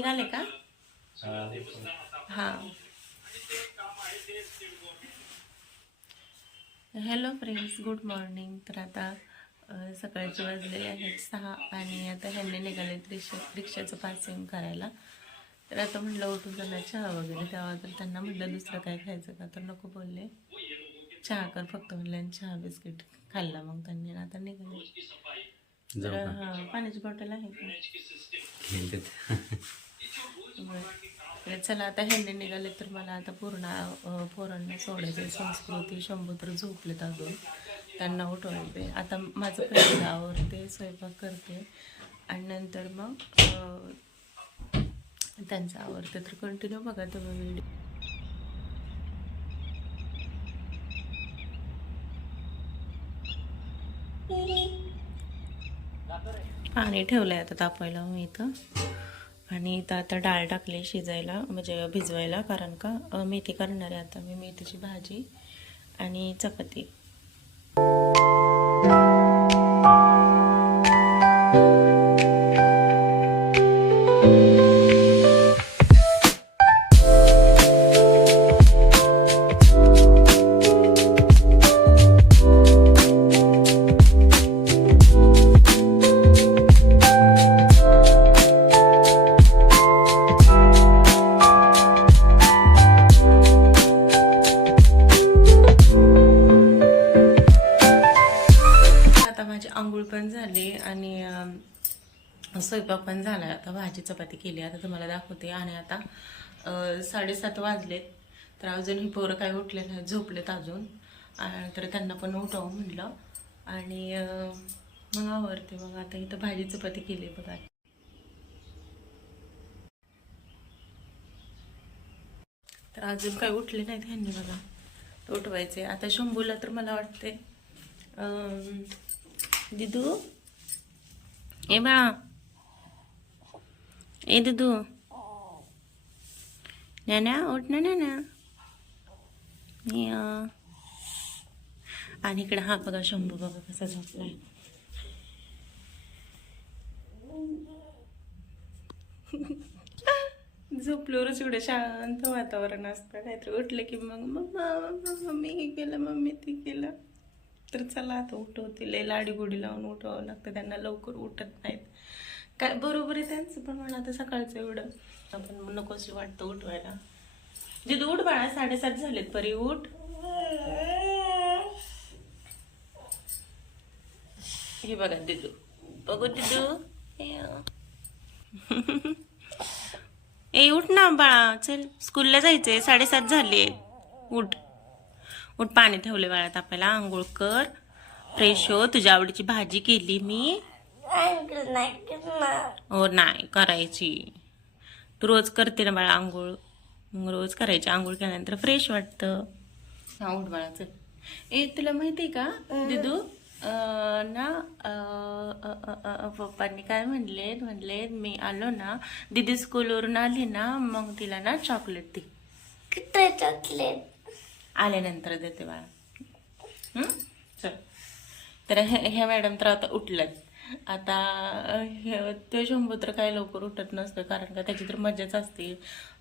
निघाले का? हा. हॅलो फ्रेंड्स गुड मॉर्निंग तर आता सकाळचे वाजलेले आहेत सहा आणि आता ह्यांनी निघाले रिक्षा रिक्षाचं पासिंग करायला. तर आता म्हटलं उठून त्यांना चहा वगैरे तेव्हा तर त्यांना म्हटलं दुसरं काय खायचं का? तर नको बोलले. चहा कर फक्त म्हणलं आणि चहा बिस्किट खाल्ला मग त्यांनी आता निघाले. तर हां पाण्याची बॉटल आहे का? चला आता ह्यांनी निघाले तर मला आता पूर्ण पोरांना सोडायचं संस्कृती शंभू तर झोपलेत अजून. त्यांना उठवायचे आता माझं पहिलं आवडते स्वयंपाक करते. आणि नंतर मग त्यांचं आवडते तर कंटिन्यू बघा तुम्ही व्हिडिओ पाणी ठेवलं आहे आता तापायला मी इथं. आणि इथं आता डाळ टाकली शिजायला म्हणजे भिजवायला कारण का मेथी करणार आहे आता मी मेथीची भाजी आणि चपाती. आता स्वयंपाक पण झाला आता भाजी चपाती केली. आता तुम्हाला दाखवते. आणि आता साडेसात वाजलेत. तर अजून ही पोरं काय उठले नाही झोपलेत अजून. तर त्यांना पण उठावं म्हटलं आणि मग आवडते मग आता इथं भाजी चपाती केली बघा. तर अजून काय उठले नाहीत ह्यांनी बघा. उठवायचे आता शंभूला तर मला वाटते दिदू? ए बाळा. ए दिदू. नाना उठ ना नाना. आणि इकडे हा बघा शंभू बघा कसा झोपलाय. झोपल्यावरच एवढं शांत वातावरण असतं. नाहीतर उठलं की मग मम्मा मम्मी हे केलं मम्मी ते केलं. तर चला आता उठवतील लाडी गोडी लावून उठवावं लागतं. त्यांना लवकर उठत नाहीत. काय बरोबर आहे त्यांचं पण मला आता सकाळचं एवढं. आपण नकोच वाटतं उठवायला. जिथं उठ बाळा साडेसात झालेत परी उठ. हे बघा दिदू बघू दिदू ए उठ ना बाळा. चल स्कूलला जायचंय. साडेसात झाले. उठ. उठ पाणी ठेवले बाळा तापायला. आंघोळ कर. फ्रेश हो. तुझ्या आवडीची भाजी केली मी. हो नाही करायची. तू रोज करते ना बाळा आंघोळ. मग रोज करायची आंघोळ केल्यानंतर फ्रेश वाटतं. हा उठ बाळा चल ए तुला माहिती आहे का दिदू अं, ना अं, अं, अं, अं, पप्पांनी काय म्हणले म्हणले मी आलो ना दीदी स्कूलवरून आली ना मग तिला ना चॉकलेट दे. किती चॉकलेट आल्यानंतर देते बाळा. हं? चल. तर हे हे मॅडम तर आता उठल्यात. आता अं, हे ते शंभू तर काही लवकर उठत नसतं कारण का त्याची तर मजाच असते.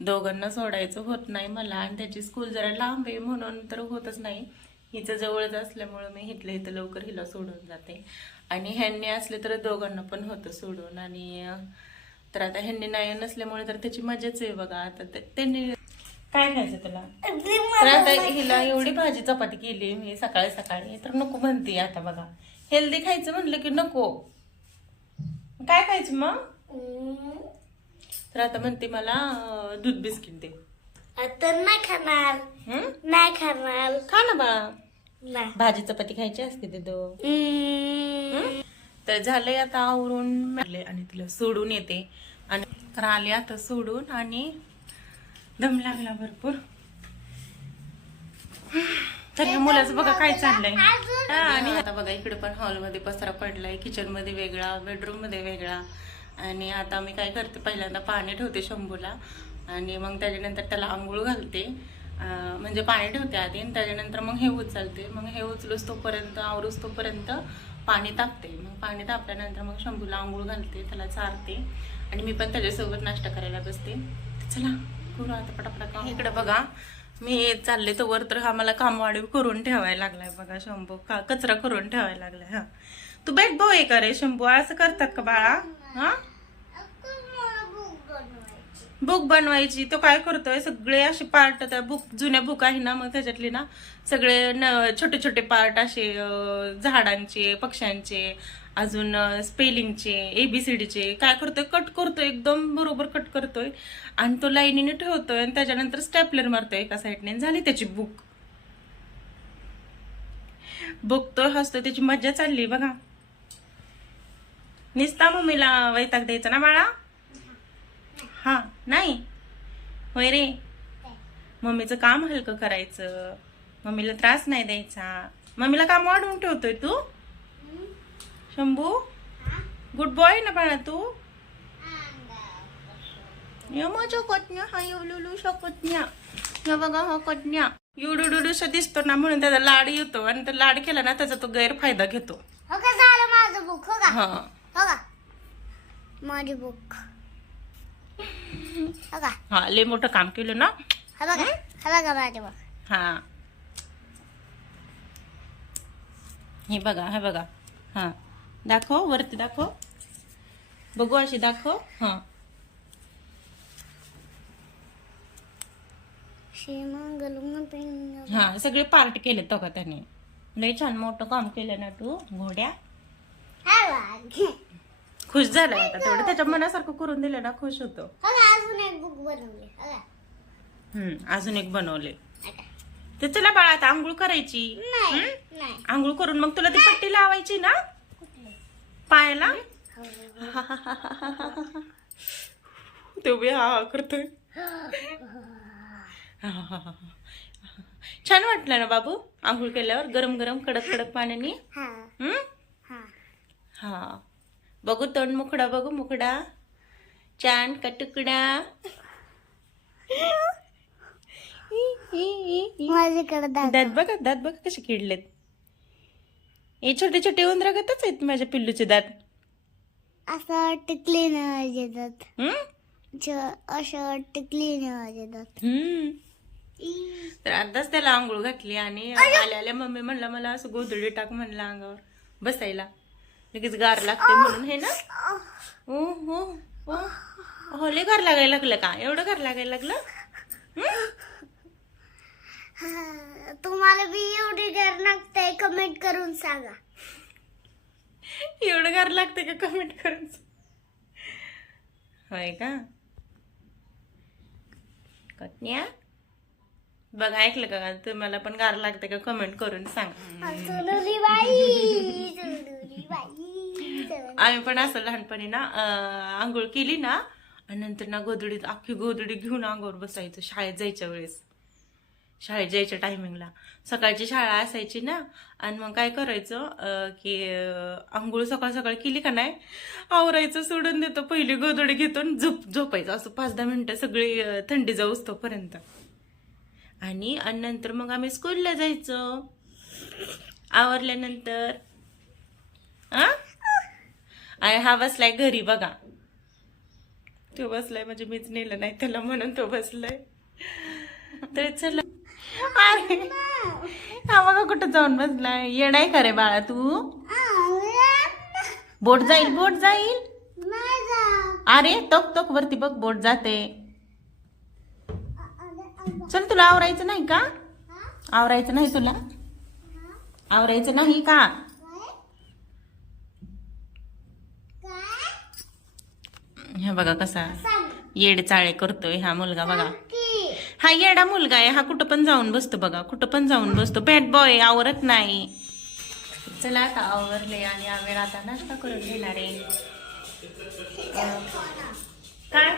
दोघांना सोडायचं होत नाही मला आणि त्याची स्कूल जरा लांब आहे म्हणून तर होतच नाही. हिचं जवळच असल्यामुळं मी इथलं इथं लवकर हिला सोडून जाते. आणि ह्यांनी असले तर दोघांना पण होतं सोडून. आणि तर आता ह्यांनी नाही नसल्यामुळे तर त्याची मजाच आहे बघा. आता त्यांनी काय खायचं तुला तर आता हिला एवढी भाजी चपाती केली मी सकाळी सकाळी. तर नको म्हणते आता बघा. हेल्दी खायचं म्हणलं की नको. काय खायचं मग? तर आता म्हणते मला अं, दूध बिस्किट दे. आता नाही खाणार. हं? नाही खाणार. खा ना बाळा नाही. भाजी चपाती खायची असते ते दो हम्म. तर झालंय आता आवरून आणि तिला सोडून येते. आणि तर आले आता सोडून आणि दम लागला भरपूर. तर ह्या मुलाचं बघा काय चाललंय. हा, आणि आता बघा इकडे पण हॉलमध्ये पसरा पडलाय किचनमध्ये वेगळा बेडरूममध्ये वेगळा. आणि आता मी काय करते पहिल्यांदा पाणी ठेवते शंभूला. आणि मग त्याच्यानंतर त्याला आंघोळ घालते. म्हणजे पाणी ठेवते आधी आणि त्याच्यानंतर मग हे उचलते. मग हे उचलूस तोपर्यंत आवरूस तोपर्यंत पाणी तापते. मग पाणी तापल्यानंतर मग शंभूला आंघोळ घालते त्याला चारते. आणि मी पण त्याच्यासोबत नाश्ता करायला बसते. चला करू आता पटापटा. काम इकडे बघा मी चालले तर वर तर हा मला कामवाडी करून ठेवायला लागलाय बघा शंभू. का कचरा करून ठेवायला लागलाय हा. तू बॅट बॉय का रे शंभू? असं करतात का बाळा? हा? बुक बनवायची. तो काय करतोय सगळे असे पार्ट त्या बुक जुन्या बुक आहे ना मग त्याच्यातले ना सगळे न छोटे छोटे पार्ट असे झाडांचे पक्ष्यांचे अजून स्पेलिंगचे ए बी सी डीचे काय करतोय कट करतोय एकदम बरोबर कट करतोय. आणि तो लाईनीने ठेवतोय आणि त्याच्यानंतर स्टॅपलर मारतोय एका साईडने झाली त्याची बुक बघतोय हसतोय त्याची मज्जा चालली बघा. निसता मम्मीला वैताग द्यायचा ना बाळा? हा नाही? होय रे? मम्मीचं काम हलकं करायचं. मम्मीला त्रास नाही द्यायचा. मम्मीला काम वाढवून ठेवतोय तू? शंभू? गुड बॉय ना बाळा तू? या माझ्या कटण्या हा येवलुलू शकटण्या या बघा हा कटण्या युडुडुडूसा दिसतो ना म्हणून त्याचा लाड येतो आणि तो लाड केला ना त्याचा तो गैरफायदा घेतो. हो माझं बुक हो का? हा. माझी बुक हो का? हा लय मोठं काम केलं ना. हा बघा हा बघा माझी बुक हा. हे बघा हे बघा. हा. दाखव वरती दाखव. बघू अशी दाखव. हा. हा सगळे पार्ट केले तो का त्याने. लय छान मोठं काम केलं ना तू घोड्या. खुश झालाय आता तेवढं. त्याच्या मनासारखं करून दिलं ना खुश होतो. अजून एक बुक बनवली अजून एक बनवले. ते चला बाळा आता आंघोळ करायची. आंघोळ करून मग तुला ती पट्टी लावायची ना? पायाला? ते उभे हा हा करतोय. छान वाटलं ना बाबू? आंघोळ केल्यावर गरम गरम कडक कडक पाण्याने? हा. हम्म? बघू तोंड मुखडा बघू मुखडा. छान का तुकडा? दात बघा दात बघा कसे किडलेत. हे छोटे छोटे उंदरागतच आहेत माझ्या पिल्लूचे दात. असं टिकली नाही येतात असं टिकली नाही येतात हम्म. तर आताच त्याला आंघोळ घातली आणि आल्या आल्या मम्मी म्हणला मला असं गोधडी टाक म्हणलं अंगावर. बसायला. लगेच गार लागते म्हणून हे ना? ओ हो हो. हो लय गार लागायला लागलं का? एवढं गार लागायला लागलं? तुम्हाला बी एवढी घर लागतंय कमेंट करून सांगा. एवढं गार लागते का कमेंट करून होय का? बघ ऐकलं का? तुम्हाला पण गार लागते का कमेंट करून सांगा. बाई बाई आम्ही पण असं लहानपणी ना अं, आंघोळ केली ना आणि नंतर ना गोधडीत अख्खी गोधडी घेऊन अंगावर बसायचं शाळेत जायच्या वेळेस. शाळेत जायच्या टायमिंगला. सकाळची शाळा असायची ना आणि मग काय करायचं की आंघोळ सकाळ सकाळ केली का नाही आवरायचं सोडून देतो पहिली गोदडे घेतो आणि झोप झोपायचं. असं पाच दहा मिनिटं सगळी थंडी जाऊस तोपर्यंत. आणि आणि नंतर मग आम्ही स्कूलला जायचो. आवरल्यानंतर आ? आणि हा बसलाय घरी बघा. तो बसलाय म्हणजे मीच नेलं नाही त्याला म्हणून तो बसलाय. तर चला. अरे हा बघा कुठं जाऊन बसलाय. येडाय का रे बाळा तू. बोट जाईल बोट जाईल. अरे तक तक वरती बघ बोट जाते. चल तुला आवरायचं नाही का? आवरायचं नाही तुला? आवरायचं नाही का? हे बघा कसा येड चाळे करतोय हा मुलगा बघा. हा येडा मुलगा आहे हा कुठं पण जाऊन बसतो बघा कुठं पण जाऊन बसतो. बॅट बॉय आवरत नाही. चला आता आवरले आणि आवेळ आता नाश्ता करून घेणार आहे. काय?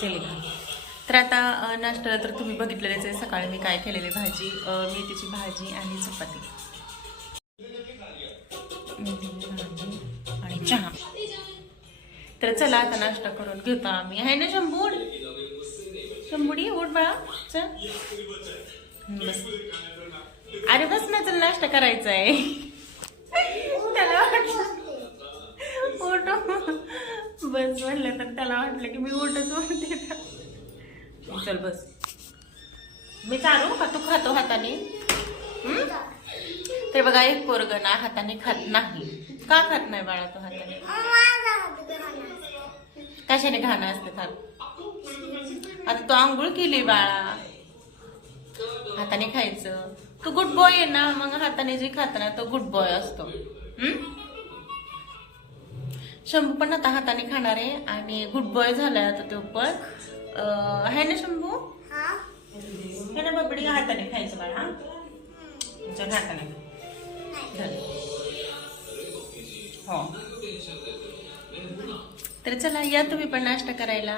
चले. तर आता नाश्ता नाश्त्याला तर तुम्ही बघितलेलेच आहे. सकाळी मी काय केलेली भाजी? मेथीची भाजी आणि चपाती. आणि चहा. तर चला आता नाश्ता करून घेतो आम्ही. आहे ना शंभूड शंभुडी उठ बाळा. चल. बस. अरे बस ना चल नाश्ता करायचा आहे त्याला वाटलं बस म्हणलं तर त्याला वाटलं की मी उठच म्हणते. चल बस. मी चालू का तू खातो हाताने? तर बघा एक पोरग ना हाताने खात नाही. का खात नाही बाळा तो हाताने? कशाने खाणं असतं खात आता तू आंघोळ केली बाळा. हाताने खायचं. तू गुड बॉय आहे ना मग हाताने जे खात ना तो गुड बॉय असतो. हम्म? शंभू पण आता हाताने खाणार आहे आणि गुड बॉय झालाय आता तो पण. आहे ना शंभू? हे ना बबडी हाताने खायचं बाळा. हाताने. झालं. हो तर चला या तुम्ही पण नाश्ता करायला.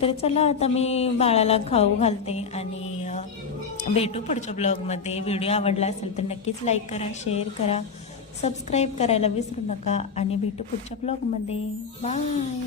तर चला आता मी बाळाला खाऊ घालते आणि भेटू पुढच्या ब्लॉगमध्ये. व्हिडिओ आवडला असेल तर नक्कीच लाईक करा शेअर करा सबस्क्राईब करायला विसरू नका आणि भेटू पुढच्या ब्लॉगमध्ये. बाय